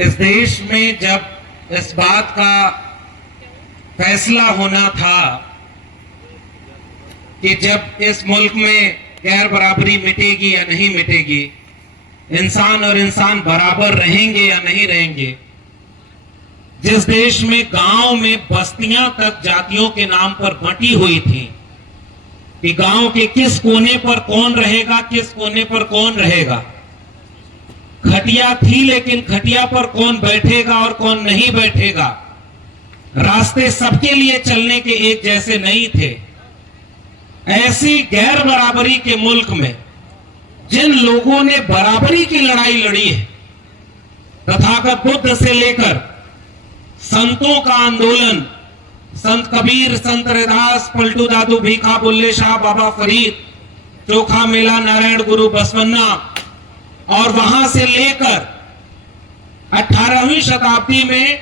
इस देश में जब इस बात का फैसला होना था कि जब इस मुल्क में गैर बराबरी मिटेगी या नहीं मिटेगी, इंसान और इंसान बराबर रहेंगे या नहीं रहेंगे, जिस देश में गांव में बस्तियां तक जातियों के नाम पर बंटी हुई थी कि गांव के किस कोने पर कौन रहेगा, किस कोने पर कौन रहेगा, खटिया थी लेकिन खटिया पर कौन बैठेगा और कौन नहीं बैठेगा, रास्ते सबके लिए चलने के एक जैसे नहीं थे। ऐसी गैर बराबरी के मुल्क में जिन लोगों ने बराबरी की लड़ाई लड़ी है, तथागत बुद्ध से लेकर संतों का आंदोलन, संत कबीर, संत रैदास, पलटू दादू, भीखा, बुल्ले शाह, बाबा फरीद, चोखा मेला, नारायण गुरु, बसवन्ना, और वहां से लेकर 18वीं शताब्दी में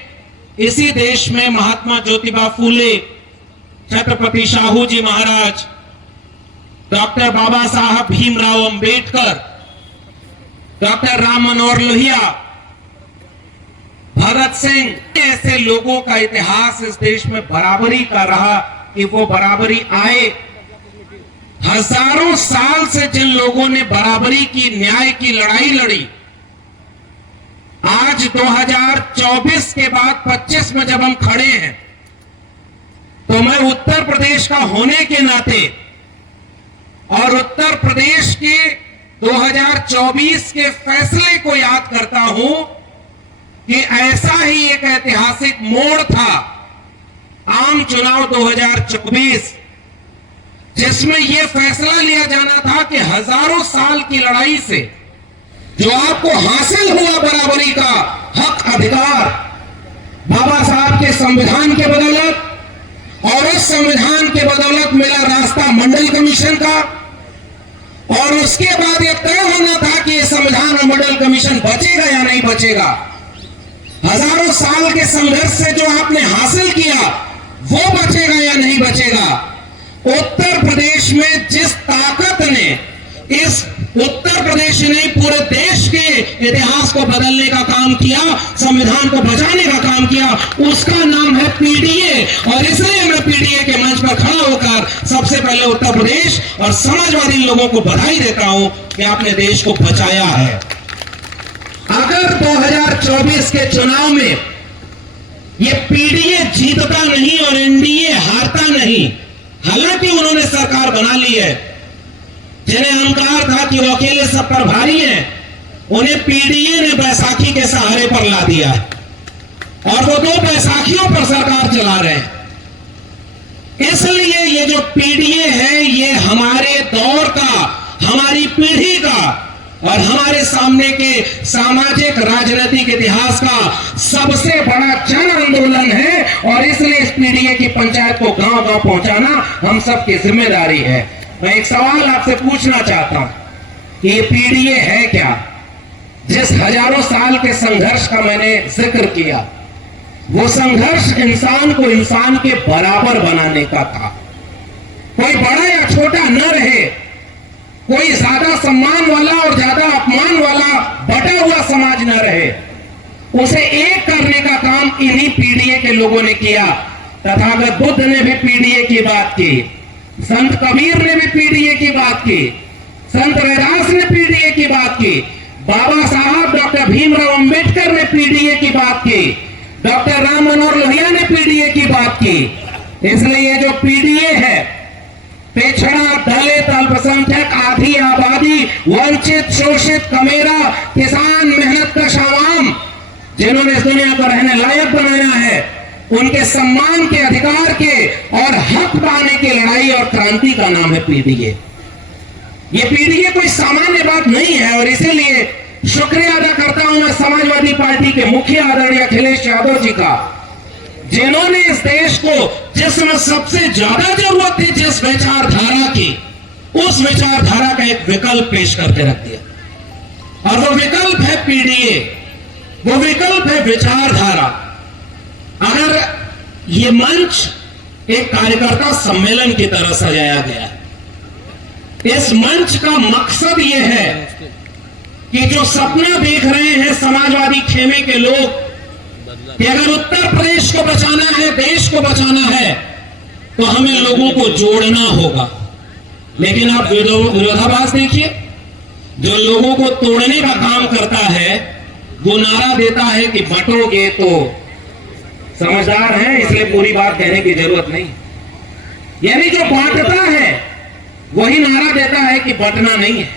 इसी देश में महात्मा ज्योतिबा फूले, छत्रपति शाहू जी महाराज, डॉक्टर बाबा साहब भीमराव अंबेडकर, डॉक्टर राम मनोहर लोहिया, भगत सिंह, ऐसे लोगों का इतिहास इस देश में बराबरी का रहा कि वो बराबरी आए। हजारों साल से जिन लोगों ने बराबरी की, न्याय की लड़ाई लड़ी, आज 2024 के बाद 25 में जब हम खड़े हैं, तो मैं उत्तर प्रदेश का होने के नाते और उत्तर प्रदेश के 2024 के फैसले को याद करता हूं कि ऐसा ही एक ऐतिहासिक मोड़ था आम चुनाव 2024, जिसमें यह फैसला लिया जाना था कि हजारों साल की लड़ाई से जो आपको हासिल हुआ बराबरी का हक, अधिकार, बाबा साहब के संविधान के बदौलत, और उस संविधान के बदौलत मिला रास्ता मंडल कमीशन का, और उसके बाद यह तय होना था कि यह संविधान और मंडल कमीशन बचेगा या नहीं बचेगा। हजारों साल के संघर्ष से जो आपने हासिल किया वो बचेगा या नहीं बचेगा। उत्तर प्रदेश में जिस ताकत ने इस उत्तर प्रदेश ने पूरे देश के इतिहास को बदलने का काम किया, संविधान को बचाने का काम किया, उसका नाम है पीडीए। और इसलिए मैं पीडीए के मंच पर खड़ा होकर सबसे पहले उत्तर प्रदेश और समाजवादी लोगों को बधाई देता हूं कि आपने देश को बचाया है। अगर 2024 के चुनाव में ये पीडीए जीतता नहीं और एनडीए हारता नहीं, हालांकि उन्होंने सरकार बना ली है, जिन्हें अहंकार था कि वो अकेले सब पर भारी हैं, उन्हें पीडीए ने बैसाखी के सहारे पर ला दिया और वो 2 बैसाखियों पर सरकार चला रहे हैं। इसलिए ये जो पीडीए है, ये हमारे दौर का, हमारी पीढ़ी का और हमारे सामने के सामाजिक राजनीतिक इतिहास का सबसे बड़ा जन आंदोलन है। और इसलिए इस पीडीए की पंचायत को गांव गांव पहुंचाना हम सबकी जिम्मेदारी है। मैं एक सवाल आपसे पूछना चाहता हूं कि ये पीडीए है क्या? जिस हजारों साल के संघर्ष का मैंने जिक्र किया, वो संघर्ष इंसान को इंसान के बराबर बनाने का था। कोई बड़ा या छोटा न रहे, कोई ज्यादा सम्मान वाला और ज्यादा अपमान वाला बटा हुआ समाज न रहे, उसे एक करने का काम इन्हीं पीडीए के लोगों ने किया। तथागत बुद्ध ने भी पीडीए की बात की, संत कबीर ने भी पीडीए की बात की, संत रैदास ने पीडीए की बात की, बाबा साहब डॉक्टर भीमराव अंबेडकर ने पीडीए की बात की, डॉक्टर राम मनोहर लोहिया ने पीडीए की बात की। इसलिए जो पीडीए है, पिछड़ा, दलित, अल्पसंख्यक, आधी आबादी, वंचित, शोषित, कमेरा, किसान, मेहनत कश आवाम, जिन्होंने इस दुनिया को रहने लायक बनाया है, उनके सम्मान के, अधिकार के और हक पाने की लड़ाई और क्रांति का नाम है पीडीए। ये पीडीए कोई सामान्य बात नहीं है। और इसीलिए शुक्रिया अदा करता हूं मैं समाजवादी पार्टी के मुखिया आदरणीय अखिलेश यादव जी का, जिन्होंने इस देश को जिसमें सबसे ज्यादा जरूरत थी जिस विचारधारा की, उस विचारधारा का एक विकल्प पेश करके रख दिया। और वो विकल्प है पीडीए, वो विकल्प है विचारधारा। अगर ये मंच एक कार्यकर्ता सम्मेलन की तरह सजाया गया है, इस मंच का मकसद यह है कि जो सपना देख रहे हैं समाजवादी खेमे के लोग कि अगर उत्तर प्रदेश को बचाना है, देश को बचाना है, तो हमें लोगों को जोड़ना होगा। लेकिन आप विरोधाभास देखिए, जो लोगों को तोड़ने का काम करता है वो नारा देता है कि बंटोगे तो, समझदार हैं इसलिए पूरी बात कहने की जरूरत नहीं। यानी जो बांटता है वही नारा देता है कि बंटना नहीं है।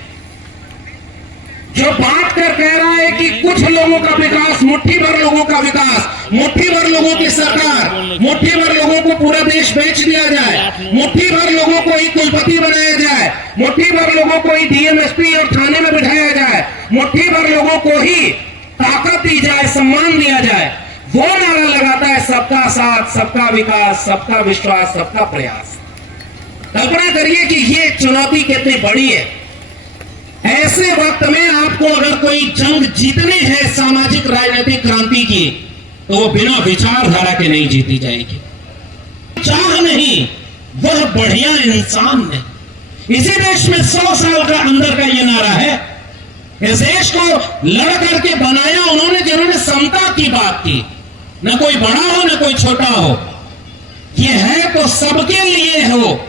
जो बांट कर कह रहा है कि कुछ लोगों का विकास, मुट्ठी भर लोगों का विकास, मुट्ठी भर लोगों की सरकार, मुट्ठी भर लोगों को पूरा देश बेच दिया जाए, मुट्ठी भर लोगों को ही कुलपति बनाया जाए, मुट्ठी भर लोगों को ही डीएमएसपी और थाने में बिठाया जाए, मुट्ठी भर लोगों को ही ताकत दी जाए, सम्मान दिया जाए, वो नारा लगाता है सबका साथ, सबका विकास, सबका विश्वास, सबका प्रयास। कल्पना करिए कि ये चुनौती कितनी बड़ी है। ऐसे वक्त में आपको अगर कोई जंग जीतनी है सामाजिक राजनीतिक क्रांति की, तो वो बिना विचारधारा के नहीं जीती जाएगी। चाह नहीं, वह बढ़िया इंसान नहीं। इसी देश में 100 साल का अंदर का ये नारा है। इस देश को लड़ करके बनाया उन्होंने जिन्होंने समता की बात की, न कोई बड़ा हो न कोई छोटा हो, ये है तो सबके लिए हो,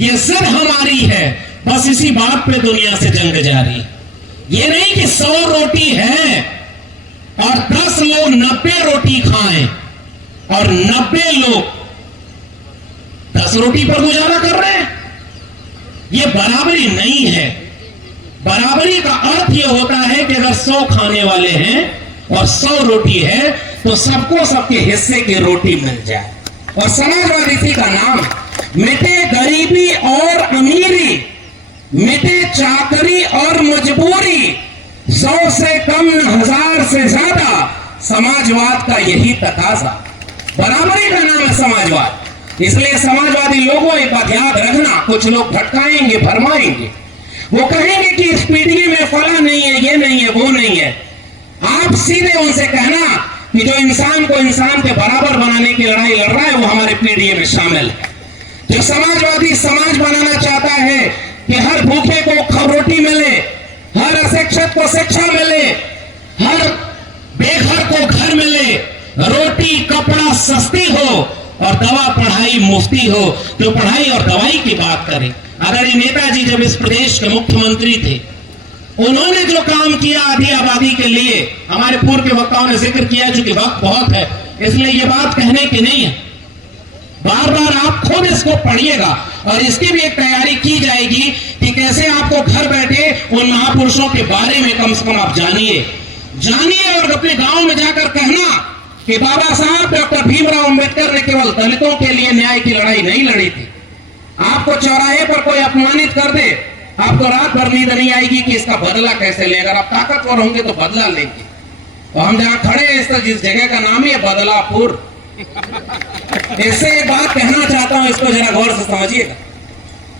ये जिद हमारी है, बस इसी बात पे दुनिया से जंग जारी। ये नहीं कि 100 रोटी है और 10 लोग 90 रोटी खाएं और 90 लोग 10 रोटी पर गुजारा कर रहे हैं। ये बराबरी नहीं है। बराबरी का अर्थ यह होता है कि अगर 100 खाने वाले हैं और 100 रोटी है तो सबको सबके हिस्से की रोटी मिल जाए। और समाजवाद इसी का नाम। मिटे गरीबी और अमीरी, मिटे चाकरी और मजबूरी, 100 से कम 1000 से ज्यादा, समाजवाद का यही तकाजा। बराबरी का नाम है समाजवाद। इसलिए समाजवादी लोगों एक बात याद रखना, कुछ लोग भटकाएंगे, भरमाएंगे, वो कहेंगे कि इस पीढ़ी में फला नहीं है, ये नहीं है, वो नहीं है। आप सीधे उनसे कहना कि जो इंसान को इंसान के बराबर बनाने की लड़ाई लड़ रहा है वो हमारे पीढ़ी में शामिल है। जो समाजवादी समाज बनाना चाहता है कि हर भूखे को रोटी मिले, हर अशिक्षित को शिक्षा मिले, हर बेघर को घर मिले, रोटी कपड़ा सस्ती हो और दवा पढ़ाई मुफ्ती हो, जो पढ़ाई और दवाई की बात करें। अगर ये नेताजी जब इस प्रदेश के मुख्यमंत्री थे, उन्होंने जो काम किया आधी आबादी के लिए, हमारे पूर्व के वक्ताओं ने जिक्र किया, चूंकि वक्त बहुत है इसलिए ये बात कहने की नहीं है, बार बार आप खुद इसको पढ़िएगा और इसकी भी एक तैयारी की जाएगी कि कैसे आपको घर बैठे उन महापुरुषों के बारे में कम से कम आप जानिए और अपने गांव में जाकर कहना कि बाबा साहब डॉक्टर भीमराव अंबेडकर ने केवल दलितों के लिए न्याय की लड़ाई नहीं लड़ी थी। आपको चौराहे पर कोई अपमानित कर दे, आपको रात भर नींद नहीं आएगी कि इसका बदला कैसे ले। अगर आप ताकतवर होंगे तो बदला लेंगे। तो हम जहां खड़े हैं जिस जगह का नाम ही है बदलापुर। इससे एक बात कहना चाहता हूं, इसको जरा गौर से समझिएगा।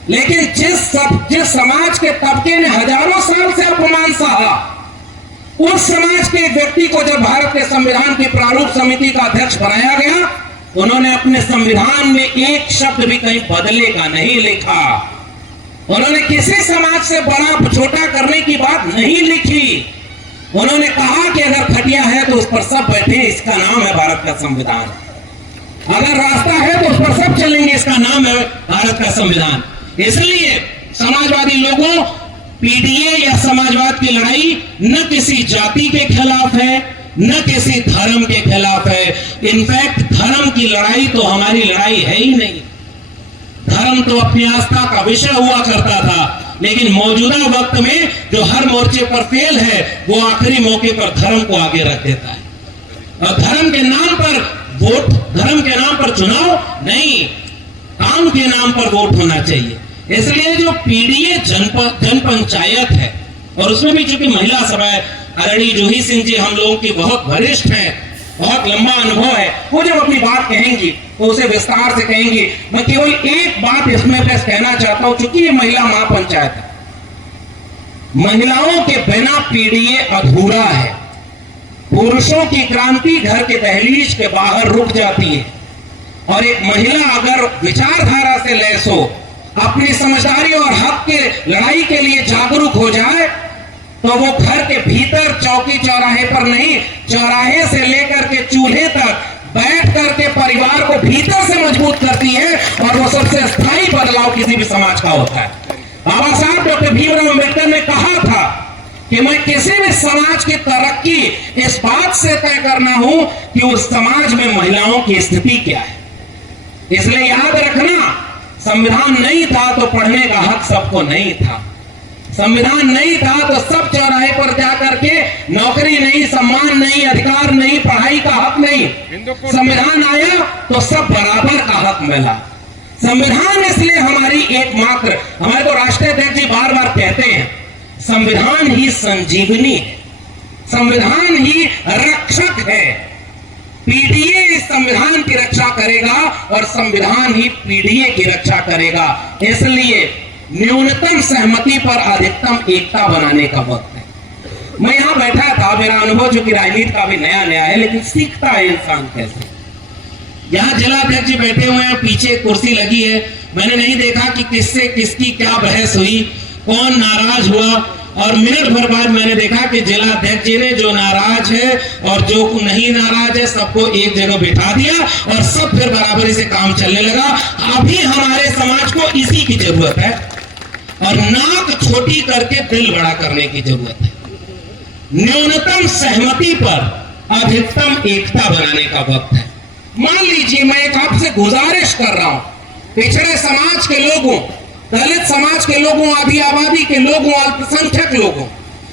लेकिन जिस समाज के तबके ने हजारों साल से अपमान सहा, उस समाज के व्यक्ति को जब भारत के संविधान की प्रारूप समिति का अध्यक्ष बनाया गया, उन्होंने अपने संविधान में एक शब्द भी कहीं बदले का नहीं लिखा। उन्होंने किसी समाज से बड़ा छोटा करने की बात नहीं लिखी। उन्होंने कहा कि अगर खटिया है तो उस पर सब बैठे, इसका नाम है भारत का संविधान। अगर रास्ता है तो उस पर सब चलेंगे, इसका नाम है भारत का संविधान। इसलिए समाजवादी लोगों, पीडीए या समाजवाद की लड़ाई न किसी जाति के खिलाफ है, न किसी धर्म के खिलाफ है। इनफैक्ट धर्म की लड़ाई तो हमारी लड़ाई है ही नहीं। धर्म तो अपनी आस्था का विषय हुआ करता था, लेकिन मौजूदा वक्त में जो हर मोर्चे पर फेल है वो आखिरी मौके पर धर्म को आगे रख देता है। और धर्म के नाम पर वोट, धर्म के नाम पर चुनाव नहीं, काम के नाम पर वोट होना चाहिए। इसलिए जो पीडीए जन पंचायत है, और उसमें भी चूंकि महिला सभा है, आदरणीय जूही सिंह जी हम लोगों की बहुत वरिष्ठ हैं, बहुत लंबा अनुभव है, वो जब अपनी बात कहेंगी तो उसे विस्तार से कहेंगी। मैं केवल एक बात इसमें बस कहना चाहता हूं, चूंकि ये महिला महापंचायत है, महिलाओं के बिना पीडीए अधूरा है। पुरुषों की क्रांति घर के दहलीज के बाहर रुक जाती है, और एक महिला अगर विचारधारा से लैस हो, अपनी समझदारी और हक के लड़ाई के लिए जागरूक हो जाए, तो वो घर के भीतर चौकी चौराहे पर नहीं, चौराहे से लेकर के चूल्हे तक बैठ करके परिवार को भीतर से मजबूत करती है, और वो सबसे स्थायी बदलाव किसी भी समाज का होता है। बाबा साहब डॉक्टर भीमराव अंबेडकर ने कहा था कि मैं किसी भी समाज की तरक्की इस बात से तय करना हूं कि उस समाज में महिलाओं की स्थिति क्या है। इसलिए याद रखना, संविधान नहीं था तो पढ़ने का हक सबको नहीं था, संविधान नहीं था तो सब चौराहे पर जाकर के नौकरी नहीं, सम्मान नहीं, अधिकार नहीं, पढ़ाई का हक नहीं। संविधान आया तो सब बराबर का हक मिला। संविधान इसलिए हमारी एकमात्र, हमारे तो राष्ट्रीय अध्यक्ष जी बार बार कहते हैं, संविधान ही संजीवनी है, संविधान ही रक्षक है। पीडीए इस संविधान की रक्षा करेगा और संविधान ही पीडीए की रक्षा करेगा। इसलिए न्यूनतम सहमति पर अधिकतम एकता बनाने का वक्त है। मैं यहां बैठा था, मेरा अनुभव जो कि राजनीति का भी नया नया है, लेकिन सीखता है इंसान कैसे। यहां जिला अध्यक्ष जी बैठे हुए हैं, पीछे कुर्सी लगी है, मैंने नहीं देखा कि किससे किसकी क्या बहस हुई, कौन नाराज हुआ, और मिनट भर बाद मैंने देखा कि जिला अध्यक्ष जी ने जो नाराज है और जो नहीं नाराज है सबको एक जगह बिठा दिया और सब फिर बराबरी से काम चलने लगा। अभी हमारे समाज को इसी की जरूरत है, और नाक छोटी करके दिल बड़ा करने की जरूरत है। न्यूनतम सहमति पर अधिकतम एकता बनाने का वक्त है। मान लीजिए मैं एक आपसे गुजारिश कर रहा हूं, पिछड़े समाज के लोगों, दलित समाज के लोगों, आदि आबादी के लोगों, अल्पसंख्यक लोगों,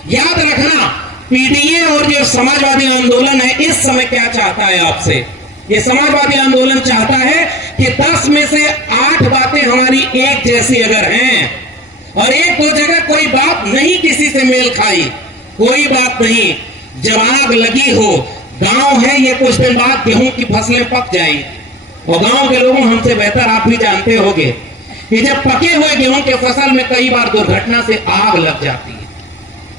याद रखना पीडीए और जो समाजवादी आंदोलन है इस समय क्या चाहता है आपसे। ये समाजवादी आंदोलन चाहता है कि 10 में से 8 बातें हमारी एक जैसी अगर हैं और एक दो जगह कोई बात नहीं किसी से मेल खाई, कोई बात नहीं, जब आग लगी हो, गांव है ये, कुछ दिन बाद गेहूं की फसलें पक जाएंगी, और गांव के लोगों हमसे बेहतर आप भी जानते होंगे कि जब पके हुए गेहूं के फसल में कई बार दुर्घटना से आग लग जाती है।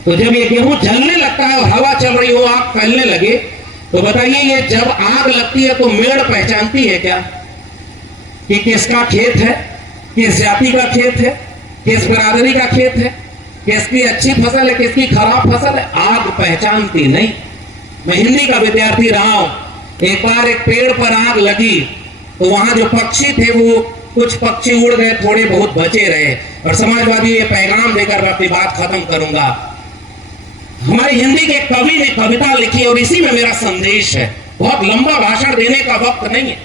तो जब ये गेहूं जलने लगता है और हवा चल रही हो, आग फैलने लगे, तो बताइए ये जब आग लगती है तो मेड़ पहचानती है क्या कि किसका खेत है, किस जाति का खेत है, किस बरादरी का खेत है, किसकी अच्छी फसल है, किसकी खराब फसल है? आग पहचानती नहीं। मैं हिंदी का विद्यार्थी रहा हूं, एक बार एक पेड़ पर आग लगी तो वहां जो पक्षी थे वो कुछ पक्षी उड़ गए, थोड़े बहुत बचे रहे, और समाजवादी ये पैगाम देकर मैं अपनी बात खत्म करूंगा। हमारे हिंदी के कवि ने कविता लिखी और इसी में मेरा संदेश है। बहुत लंबा भाषण देने का वक्त नहीं है,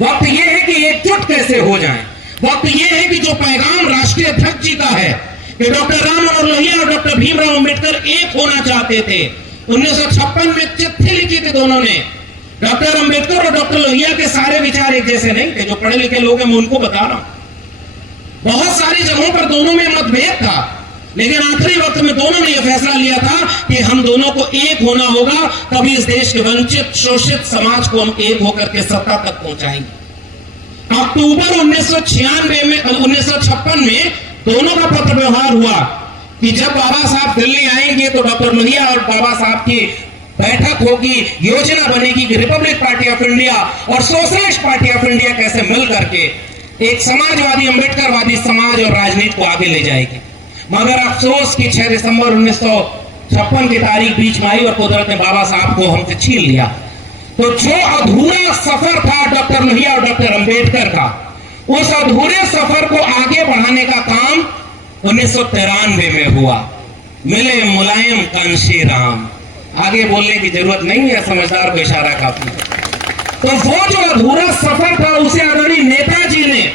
वक्त ये है कि एकजुट कैसे हो जाएं। वक्त ये है कि जो पैगाम राष्ट्रीय अध्यक्ष जी का है कि डॉक्टर राम मनोहर लोहिया और डॉक्टर भीमराव अंबेडकर एक होना चाहते थे। 1956 में चिट्ठी लिखी थी दोनों ने। डॉक्टर अंबेडकर और डॉक्टर लोहिया के सारे विचार एक जैसे नहीं थे। जो पढ़े लिखे लोग हैं मैं उनको बता रहा हूं, बहुत सारी जगहों पर दोनों में मतभेद था, लेकिन आखिरी वक्त में दोनों ने यह फैसला लिया था कि हम दोनों को एक होना होगा, तभी इस देश के वंचित शोषित समाज को हम एक होकर के सत्ता तक पहुंचाएंगे। अक्टूबर 1956 में दोनों का पत्र व्यवहार हुआ कि जब बाबा साहब दिल्ली आएंगे तो डॉक्टर लोहिया और बाबा साहब की बैठक होगी, योजना बनेगी कि रिपब्लिक पार्टी ऑफ इंडिया और सोशलिस्ट पार्टी ऑफ इंडिया कैसे मिल करके एक समाजवादी अंबेडकरवादी समाज और राजनीति को आगे ले जाएगी। मगर अफसोस कि 6 दिसंबर 1956 की तारीख बीच में आई और कुदरत ने बाबा साहब को हमसे छीन लिया। तो जो अधूरा सफर था डॉक्टर लोहिया और डॉक्टर अंबेडकर का, उस अधूरे सफर को आगे बढ़ाने का काम 1993 में हुआ। मिले मुलायम कांशी राम, आगे बोलने की जरूरत नहीं है, समझदार को इशारा काफी है। तो वो जो अधूरा सफर था उसे आदरणीय नेताजी ने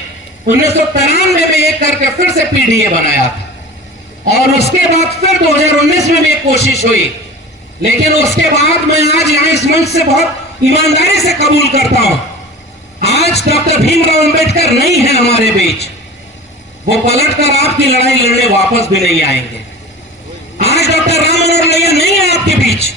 1993 में एक करके फिर से पीडीए बनाया था, और उसके बाद फिर 2019 में भी एक कोशिश हुई। लेकिन उसके बाद मैं आज यहां इस मंच से बहुत ईमानदारी से कबूल करता हूं, आज डॉक्टर भीमराव अंबेडकर नहीं है हमारे बीच, वो पलटकर आपकी लड़ाई लड़ने वापस भी नहीं आएंगे। आज डॉक्टर राम मनोहर लोहिया नहीं है आपके बीच,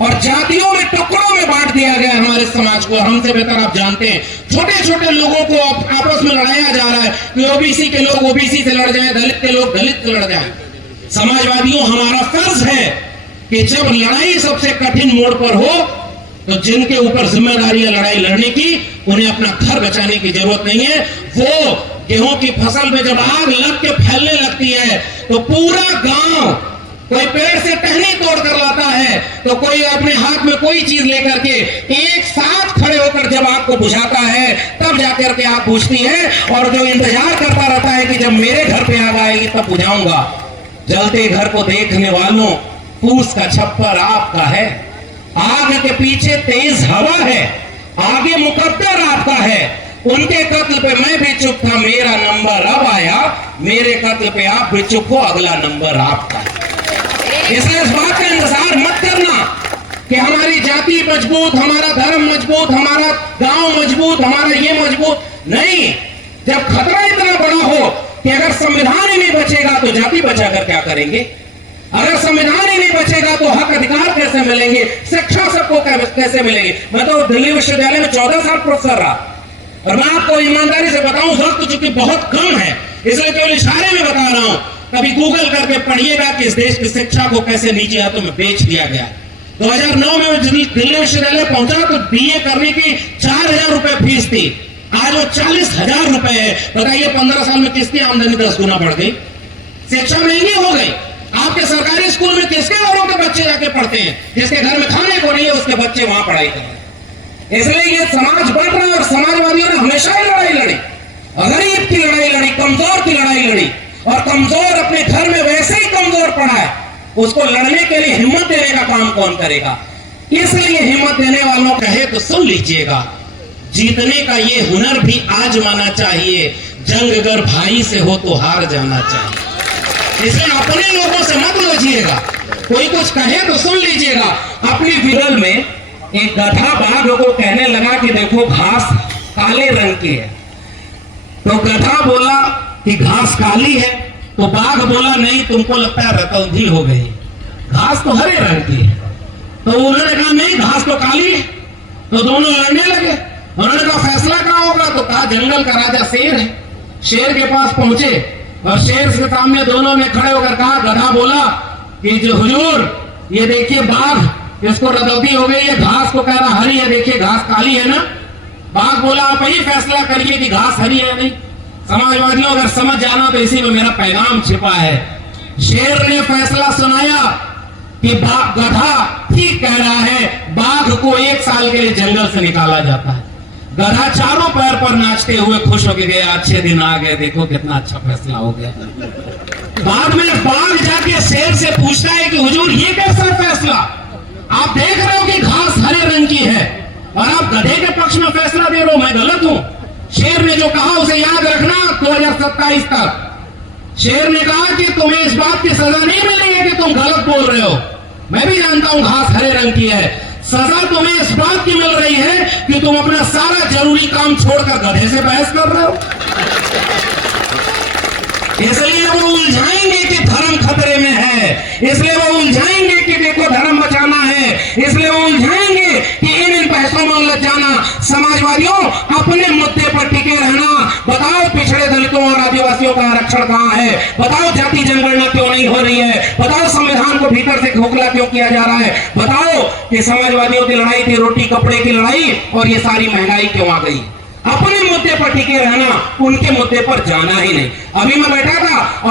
और जातियों में टुकड़ों में बांट दिया गया हमारे समाज को। हमसे बेहतर आप जानते हैं, छोटे छोटे लोगों को आपस में लड़ाया जा रहा है कि ओबीसी के लोग ओबीसी से लड़ जाएं, दलित के लोग दलित से लड़ जाएं। समाजवादियों, हमारा फर्ज है कि जब लड़ाई सबसे कठिन मोड़ पर हो तो जिनके ऊपर जिम्मेदारी है लड़ाई लड़ने की, उन्हें अपना घर बचाने की जरूरत नहीं है। वो गेहूं की फसल में जब आग लग के फैलने लगती है तो पूरा गांव कोई पेड़ से टहनी तोड़ कर लाता है, तो कोई अपने हाथ में कोई चीज लेकर के एक साथ खड़े होकर जब आपको बुझाता है, तब जाकर के आप बुझती है। और जो इंतजार करता रहता है कि जब मेरे घर पे आग आएगी तब बुझाऊंगा, जलते घर को देखने वालों फूस का छप्पर आपका है। आग के पीछे तेज हवा है, आगे मुकद्दर आपका है। उनके कत्ल पे मैं भी चुप था, मेरा नंबर अब आया। मेरे कत्ल पे आप भी चुप हो, अगला नंबर आपका है। इसलिए इस बात का इंतजार मत करना कि हमारी जाति मजबूत, हमारा धर्म मजबूत, हमारा गांव मजबूत, हमारा ये मजबूत नहीं। जब खतरा इतना बड़ा हो कि अगर संविधान ही नहीं बचेगा तो जाति बचाकर क्या करेंगे? अगर संविधान ही नहीं बचेगा तो हक अधिकार कैसे मिलेंगे? शिक्षा सबको कैसे मिलेगी? मैं तो दिल्ली विश्वविद्यालय में 14 साल प्रोफेसर रहा, और मैं आपको ईमानदारी से बताऊं, वक्त चूंकि बहुत कम है इसलिए केवल इशारे में बता रहा हूं। कभी गूगल करके पढ़िएगा कि इस देश की शिक्षा को कैसे नीचे हाथों में बेच दिया गया। 2009 में दिल्ली विश्वविद्यालय पहुंचा तो बीए करने की 4000 रुपए फीस थी, आज वो 40,000 रुपए है। बताइए 15 साल में किसकी आमदनी 10 गुना बढ़ गई? शिक्षा महंगी हो गई। आपके सरकारी स्कूल में किसके घरों के बच्चे जाके पढ़ते हैं? जिसके घर में खाने को नहीं है उसके बच्चे वहां पढ़ाई कर रहे हैं। इसलिए ये समाज बढ़ रहा है, और समाजवादियों ने हमेशा ही लड़ाई लड़ी, गरीब की लड़ाई लड़ी, कमजोर की लड़ाई लड़ी, और कमजोर अपने घर में वैसे ही कमजोर पड़ा है, उसको लड़ने के लिए हिम्मत देने का काम कौन करेगा? इसलिए हिम्मत देने वालों कहे तो सुन लीजिएगा, जीतने का ये हुनर भी आजमाना चाहिए। जंग अगर भाई से हो तो हार जाना चाहिए। इसलिए अपने लोगों से मत लड़िएगा, कोई कुछ कहे तो सुन लीजिएगा। अपनी विरल में एक गधा बाघ को कहने लगा कि देखो घास काले रंग की है। तो गधा बोला कि घास काली है, तो बाघ बोला नहीं, तुमको लगता है रतौंधी हो गई, घास तो हरे रंग की है। तो उन्होंने कहा नहीं, घास तो काली है। तो दोनों लड़ने लगे। उन्होंने कहा फैसला कहां होगा? तो कहा जंगल का राजा शेर है। शेर के पास पहुंचे और शेर के सामने दोनों ने खड़े होकर कहा, गधा बोला कि जो हुजूर ये देखिए बाघ, इसको रतौंधी हो गई है, घास को कह रहा हरी है, देखिए घास काली है ना। बाघ बोला आप ही फैसला करिए कि घास हरी है नहीं। समाजवादियों अगर समझ जाना तो इसी में मेरा पैगाम छिपा है। शेर ने फैसला सुनाया कि गधा ठीक कह रहा है, बाघ को 1 साल के लिए जंगल से निकाला जाता है। गधा चारों पैर पर नाचते हुए खुश होके गया, अच्छे दिन आ गए, देखो कितना अच्छा फैसला हो गया। बाद में बाघ जाके शेर से पूछता है कि हुजूर ये कैसा फैसला? आप देख रहे हो कि घास हरे रंग की है और आप गधे के पक्ष में फैसला दे रहे हो, मैं गलत हूं? शेर ने जो कहा उसे याद रखना 2027 तक। शेर ने कहा कि तुम्हें इस बात की सजा नहीं मिलेगी कि तुम गलत बोल रहे हो। मैं भी जानता हूं घास हरे रंग की है। सजा तुम्हें इस बात की मिल रही है कि तुम अपना सारा जरूरी काम छोड़कर गधे से बहस कर रहे हो। इसलिए वो उलझाएंगे कि धर्म खतरे में है, इसलिए वो उलझाएंगे कि देखो धर्म बचाना है, इसलिए वो उलझाएंगे कि इन पैसों में उलझ जाना। समाजवादियों अपने मुद्दे पर टिके रहना। बताओ पिछड़े दलितों और आदिवासियों का आरक्षण कहां है? बताओ जाति जनगणना क्यों नहीं हो रही है? बताओ संविधान को भीतर से खोखला क्यों किया जा रहा है? बताओ कि समाजवादियों की लड़ाई थी रोटी कपड़े की लड़ाई, और ये सारी महंगाई क्यों आ गई? अपने मुद्दे पर टिके रहना, उनके मुद्दे पर जाना ही नहीं। अभी मैं बैठा था